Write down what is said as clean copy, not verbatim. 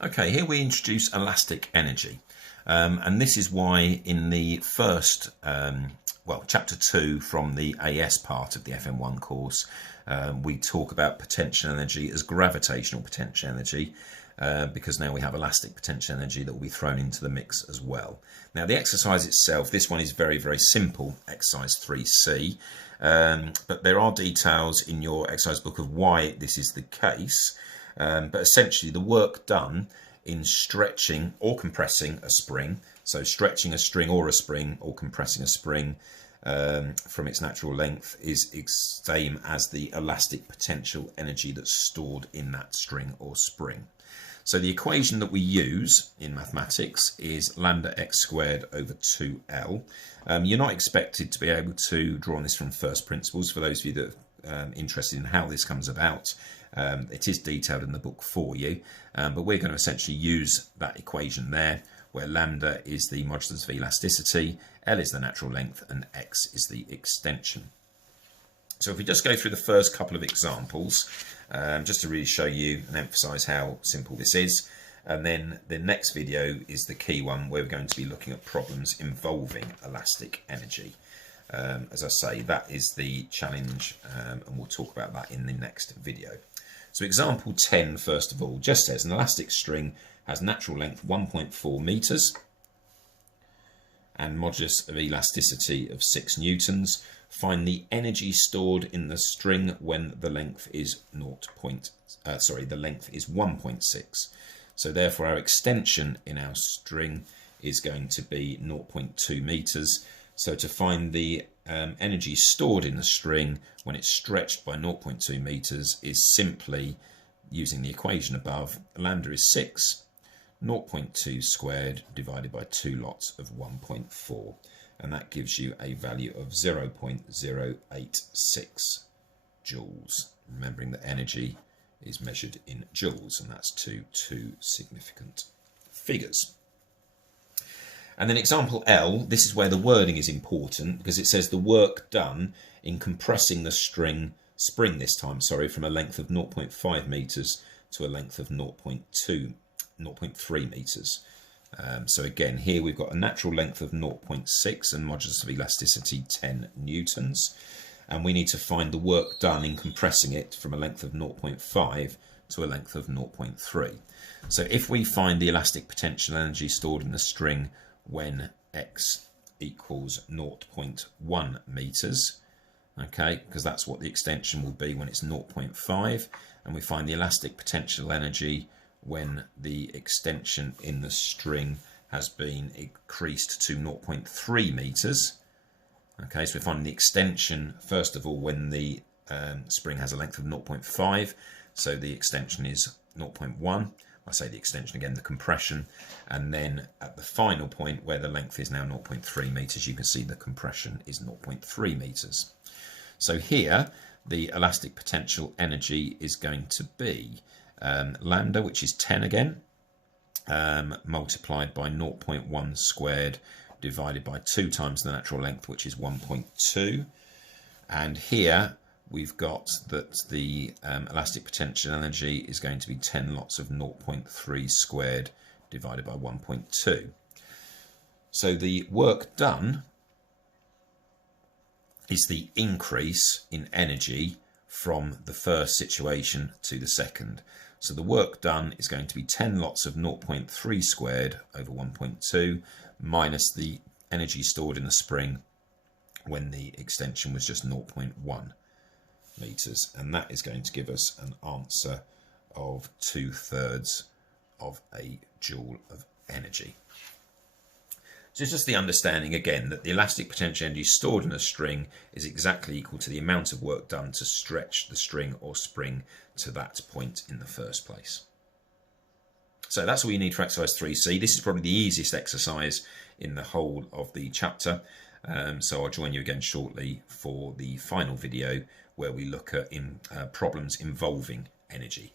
Okay, here we introduce elastic energy. And this is why in the first, chapter 2 from the AS part of the FM1 course, we talk about potential energy as gravitational potential energy, because now we have elastic potential energy that will be thrown into the mix as well. Now the exercise itself, this one is very, very simple, exercise 3C, but there are details in your exercise book of why this is the case. But essentially the work done in stretching or compressing a spring, so stretching a string or a spring or compressing a spring from its natural length is same as the elastic potential energy that's stored in that string or spring. So the equation that we use in mathematics is lambda x squared over 2L. You're not expected to be able to draw on this from first principles. For those of you that are interested in how this comes about, it is detailed in the book for you, but we're going to essentially use that equation there, where lambda is the modulus of elasticity, L is the natural length, and x is the extension. So if we just go through the first couple of examples, just to really show you and emphasize how simple this is, and then the next video is the key one where we're going to be looking at problems involving elastic energy. As I say, that is the challenge, and we'll talk about that in the next video. So example 10, first of all, just says an elastic string has natural length 1.4 meters and modulus of elasticity of 6 newtons. Find the energy stored in the string when the length is 1.6. So therefore our extension in our string is going to be 0.2 meters. So to find the energy stored in the string when it's stretched by 0.2 meters is simply using the equation above. Lambda is 6, 0.2 squared divided by 2 lots of 1.4. And that gives you a value of 0.086 joules. Remembering that energy is measured in joules, and that's two significant figures. And then example L, this is where the wording is important, because it says the work done in compressing the spring this time, from a length of 0.5 meters to a length of 0.3 meters. So again, here we've got a natural length of 0.6 and modulus of elasticity 10 newtons. And we need to find the work done in compressing it from a length of 0.5 to a length of 0.3. So if we find the elastic potential energy stored in the string when x equals 0.1 meters, okay, because that's what the extension will be when it's 0.5, and we find the elastic potential energy when the extension in the string has been increased to 0.3 meters. Okay, so we find the extension first of all when the spring has a length of 0.5, so the extension is 0.1. I say the extension again, the compression, and then at the final point where the length is now 0.3 meters, you can see the compression is 0.3 meters. So here the elastic potential energy is going to be lambda, which is 10 again, multiplied by 0.1 squared divided by 2 times the natural length, which is 1.2. And here we've got that the elastic potential energy is going to be 10 lots of 0.3 squared divided by 1.2. So the work done is the increase in energy from the first situation to the second. So the work done is going to be 10 lots of 0.3 squared over 1.2 minus the energy stored in the spring when the extension was just 0.1 meters, and that is going to give us an answer of 2/3 of a joule of energy. So it's just the understanding again that the elastic potential energy stored in a string is exactly equal to the amount of work done to stretch the string or spring to that point in the first place. So that's all you need for exercise 3C. This is probably the easiest exercise in the whole of the chapter. So I'll join you again shortly for the final video where we look at problems involving energy.